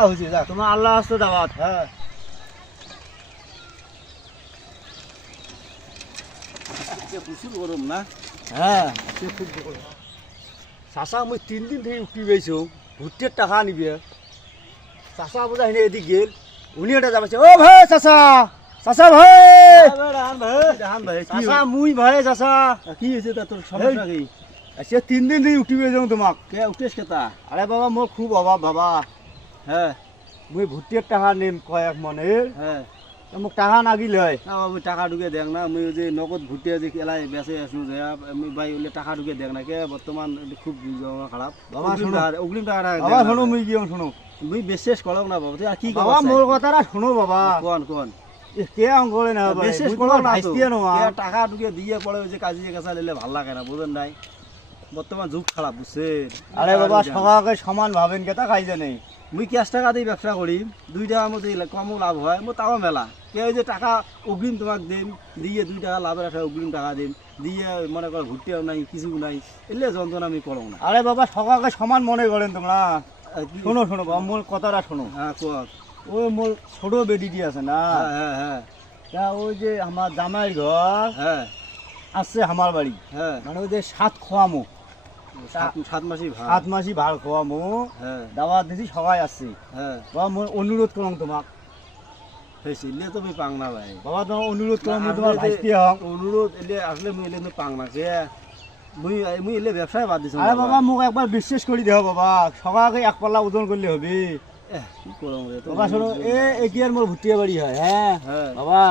তেলা হয়েছে যাক তোমার আল্লাহ আসতে দাওয়াত। হ্যাঁ প্রচুর গরম না হ্যাঁ খুব চাচা মই 3 দিন থেকে উঠি পাইছো ভুট্টের টাকা নিবে চাচা বোঝা এনে এদিক গেল উনি এটা যাবে ও ভাই চাচা চাচা ভাই রাহান ভাই কি চাচা মুই ভাই চাচা কি হয়েছে তা তোর সমস্যা কি সে 3 দিন থেকে উঠি পাইছো তোমাক কে উঠেছ কেতা আরে বাবা মোর খুব অভাব বাবা হ্যাঁ মুই ভুট্টের টাকা নিম কয়েক মনের হ্যাঁ মোক টাকা নাগিল হয় না বাবু টাকা ঢুকে দেখ না আমি যে নগদ ভুট্টে যে এলাই বেঁচে আছো যে আমি ভাই ওলে টাকা ঢুকে দেখ না কে বর্তমান খুব খারাপ বাবা অগ্রিম টাকা বাবা শোনো মুই কি শোনো মুই বিশ্বাস করো না বাবা তুই আর কি বাবা মোর কথাটা শোনো বাবা কোন কোন কে অঙ্কলে না বিশ্বাস করো না টাকা ঢুকে দিয়ে পড়ে যে কাজে কাছা নিলে ভাল লাগে না বুঝেন নাই বর্তমান যুগ খারাপ বুঝছেন আরে বাবা সবাইকে সমান ভাবেন কেতা খাই জানে মুই ক্যাশ টাকা দিয়ে ব্যবসা করি 2 টাকা মতো কমও লাভ হয় মো তাও মেলা কেউ যে টাকা অগ্রিম তোমাকে দিম দিয়ে 2 টাকা লাভের একটা অগ্রিম টাকা দিম দিয়ে মনে করো ঘুরতেও নাই কিছু নাই এলে যন্ত্রণা আমি করো না আরে বাবা সবাইকে সমান মনে করেন তোমরা শোনো শোনো বাবা মোর কথাটা শোনো হ্যাঁ কোয়া ওই মোর ছোট বেডিটি আছে না হ্যাঁ হ্যাঁ তা ওই যে আমার জামাই ঘর হ্যাঁ আছে আমার বাড়ি হ্যাঁ মানে ওই যে 7 খোয়ামো 7 মাসই ভাই 7 মাসই ভাড় খোয়ামো হ্যাঁ দাওয়াত দিছি সবাই আছে হ্যাঁ বাবা মোর অনুরোধ করলাম তোমাক হয়েছে এলে তো আমি পাং না ভাই বাবা তোমার অনুরোধ করলাম তোমার ভাইস্তি হক অনুরোধ এলে আসলে মুই এলে পাং না সে মুই মুই এলে ব্যবসায় বাদ দিছো আরে বাবা মোক একবার বিশ্বাস করে দেও বাবা সবাইকে এক পাল্লা ওজন করলে হবে কি করম রে বাবা শোনো এ কি আর মোর ভুটিয়া বাড়ি হয় হ্যাঁ হ্যাঁ বাবা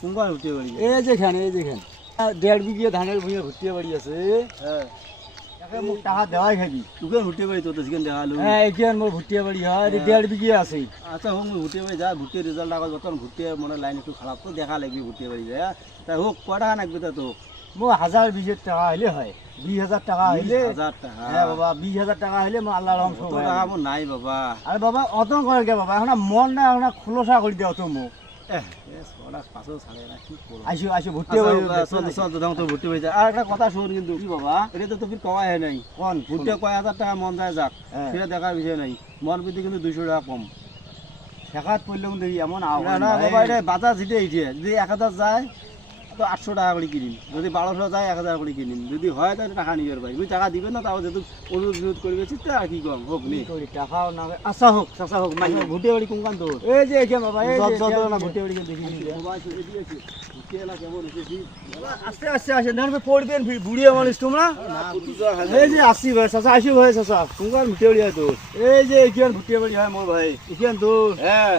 কোনবার উঠে বাড়ি এই যেখানে 1.5 বিঘা ধানের ভুঁইয়া ভুটিয়া বাড়ি আছে হ্যাঁ তাকে মোক টাকা দেওয়াই খাবি তুকে উঠে বাড়ি তো সেখানে দেখালো হ্যাঁ এই কি আর মোর ভুটিয়া বাড়ি হয় 1.5 বিঘা আছে আচ্ছা হোক মুই উঠে বাড়ি যা ভুট্টে রেজাল্ট আগত যখন ভুট্টে মনে লাইন একটু খারাপ তো দেখা লাগবে ভুট্টে বাড়ি যায় তাই হোক কটা লাগবে তা তো মোর 1020 টাকা হইলে হয় 20,000 টাকা হইলে 1000 টাকা হ্যাঁ বাবা 20,000 টাকা হইলে মো আল্লাহর রহম অত সব টাকা আমার নাই বাবা আরে বাবা অত করে কে বাবা এখন মন না এখন খোলসা করে দাও তো মোক ওরা পাঁচও ছাড়ে না কি করবো আইসো ভুটিয়া বাড়ি চল চল তো দাম তো ভুট্টে বাড়ি যা আর একটা কথা শোন কিন্তু কি বাবা এটা তো তোর কওয়া হয় নাই কোন ভুট্টে কয় হাজার টাকা মন যায় যাক হ্যাঁ। সেটা দেখার বিষয় নাই মন প্রতি কিন্তু 200 টাকা কম শেখাত পড়লাম দেখি এমন না না বাবা এটা বাজার যেটা এইটে যদি 1000 যায় তো 800 টাকা করে কিনিম যদি 1200 যায় 1000 করে কিনিম যদি হয় তাহলে টাকা নিবে ভাই তুই টাকা দিবেন না তাও যেহেতু অনুরোধ করবে তো আর কি কম হোক নি টাকাও না আচ্ছা হোক চাচা হোক মাই ভুট্টে বাড়ি কোনখান তো এই যে এখানে বাবা এই যে না ভুট্টে বাড়ি দেখি সবাই চলে দিয়েছে ভুট্টে এলা কেমন এসেছি আস্তে আস্তে আসেন না পড়বেন বুড়িয়া মানুষ তোমরা এই যে আসি ভাই চাচা আসি ভাই চাচা কোনখান ভুট্টে বাড়ি হয় তো এই যে এখানে ভুটিয়া বাড়ি হয় মোর ভাই এখানে তো হ্যাঁ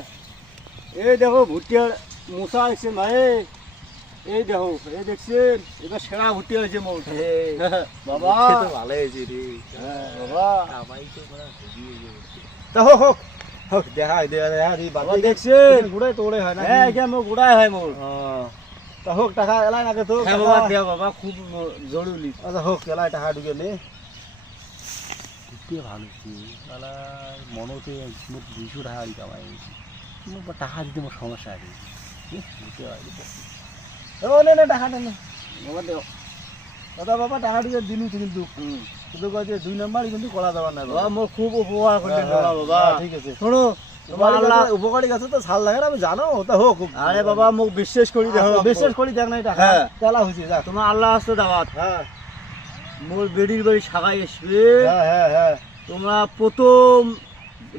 এই দেখো ভুটিয়ার মশা দেখছেন ভাই এই দেখো এই দেখছেন এবার সেরা ভুটিয়া হয়েছে মোর বাবা ভালো হয়েছে রে বাবা তা হোক হোক হোক দেখা বাবা দেখছেন ঘুরাই তোড়ে হয় না হ্যাঁ এখানে মোর গোড়ায় হয় মোর তা হোক টাকা এলাই নাকি তো হ্যাঁ বাবা দেয়া বাবা খুব জরুরি আচ্ছা হোক এলাই টাকা ঢুকে নে ভালো তাহলে মনে হচ্ছে 200 টাকা কামাই টাকা দিতে আমার সমস্যা আছে বুঝতে পারি ও নে নে টাকা নে বাবা দেও দাদা বাবা টাকা ঢুকে দিলু কিন্তু কিন্তু কয় যে 2 নাম্বারই কিন্তু করা যাবে না বাবা মোর খুব উপকার করলেন বাবা ঠিক আছে শোনো তোমার আল্লাহ উপকারী গাছে তো ছাল লাগে না আমি জানো তা হোক আরে বাবা মোক বিশ্বাস করি দেখো বিশ্বাস করি দেখ না টাকা হ্যাঁ। তেলা হয়েছে যা তোমার আল্লাহ আসতে দাওয়াত হ্যাঁ মোর বেডির বাড়ি সাগাই আসবে হ্যাঁ হ্যাঁ হ্যাঁ তোমরা প্রথম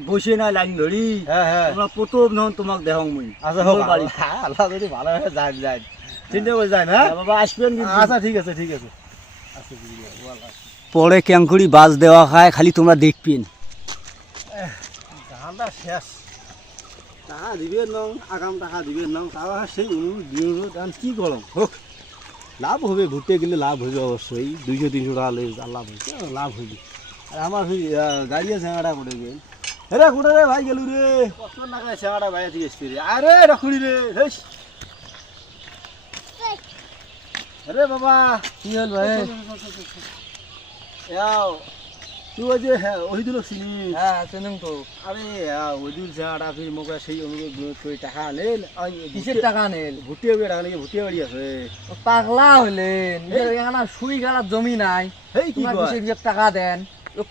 বসে না লাইন ধরি হ্যাঁ হ্যাঁ তোমরা প্রথম নন তোমাক দেখাও মুই আচ্ছা হোক মোর বাড়ি আল্লাহ যদি ভালো হয় যাই যাই চিন্তা করে যাই না হ্যাঁ বাবা আসবেন কিন্তু আচ্ছা ঠিক আছে ঠিক আছে পরে ক্যাঙ্কুরি বাস দেওয়া খায় খালি তোমরা দেখবেন ধানটা শেষ টাকা দিবেন নাও আগাম টাকা দিবেন নাও তাও সেই অনুরোধ এখন কি করম হোক লাভ হবে ভুট্টে গেলে লাভ হবে অবশ্যই 200-300 টাকা লাভ হয়েছে লাভ হইবে আর আমার ওই গাড়িয়ে ঝাঁড়া করে গেল রে কুড়ে রে ভাই গেলু রে কষ্ট না করে ঝাঁড়া ভাই দিয়ে এসছি রে আরে রখুড়ি রে হেস আরে বাবা কি হল ভাই যাও তুই ওই যে হ্যাঁ ওইগুলো চিনিস হ্যাঁ চেনুম তো আরে ওইদুল ঝাড়া ফির মোকে সেই অনুরোধ করে টাকা আনেন কিসের টাকা নেল ভুটিয়ে টাকা নাকি ভুটিয়ে বাড়ি আছে পাগলা হইলেন এখানে সুই গালার জমি নাই এই কি তোমার কয় কিসের টাকা দেন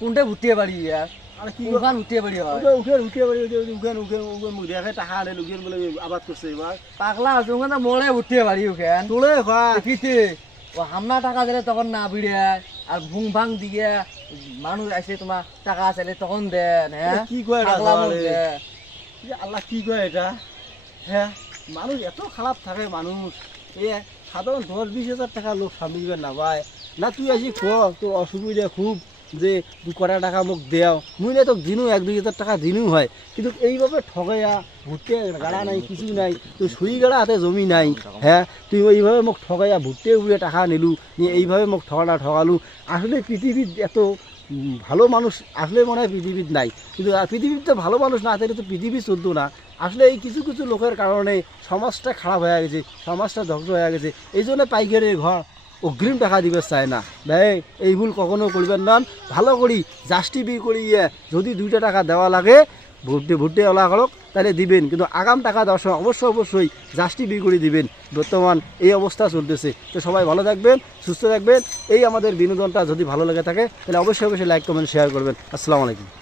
কোনটা ভুটিয়ে বাড়ি আর আরে কি উখান উঠে বাড়ি হয় উখেন উঠে বাড়ি উখেন উখেন উখেন মুখ দেখে টাকা আনে উখেন বলে আবাদ করছে এবার পাগলা আছে ওখানে মরে উঠে বাড়ি উখান তোলে হয় দেখিতে ও হামনা টাকা দিলে তখন না বিড়ে আর ভুং ভাং দিয়ে মানুষ আসে তোমার টাকা চাইলে তখন দেন হ্যাঁ কি কয় এটা পাগলা মুখ বলে? দেয়। আল্লাহ কি কয় এটা হ্যাঁ মানুষ এত খারাপ থাকে মানুষ এ সাধারণ 10-20 হাজার টাকা লোক সামলিবে না ভাই না তুই আসি ক তোর অসুবিধা খুব যে 2 টাকা মোক দেও মুই না তোক দিনও 1-2 হাজার টাকা দিনও হয় কিন্তু এইভাবে ঠগাইয়া ভুট্টে গাড়া নাই কিছু নাই তুই সুই গাড়া হাতে জমি নাই হ্যাঁ তুই এইভাবে মোক ঠগাইয়া ভুট্টে উড়ে টাকা নিলু নিয়ে এইভাবে মোক ঠগালু আসলে পৃথিবীর এত ভালো মানুষ আসলে মনে হয় পৃথিবীর নাই কিন্তু পৃথিবীতে ভালো মানুষ না থাকলে তো পৃথিবী চলতো না আসলে এই কিছু কিছু লোকের কারণে সমাজটা খারাপ হয়ে গেছে সমাজটা ধ্বংস হয়ে গেছে এই জন্য পাইকারের ঘর অগ্রিম টাকা দিবে চায় না ভাই এই ভুল কখনো করবেন না ভালো করি জাস্টি বি করিয়ে যদি 2 টাকা দেওয়া লাগে ভুট্টে ওলা করক তাহলে দিবেন কিন্তু আগাম টাকা দেওয়ার সময় অবশ্যই জাস্টি বি করে দিবেন বর্তমান এই অবস্থা চলতেছে তো সবাই ভালো থাকবেন সুস্থ থাকবেন এই আমাদের বিনোদনটা যদি ভালো লেগে থাকে তাহলে অবশ্যই লাইক কমেন্ট শেয়ার করবেন আসসালামু আলাইকুম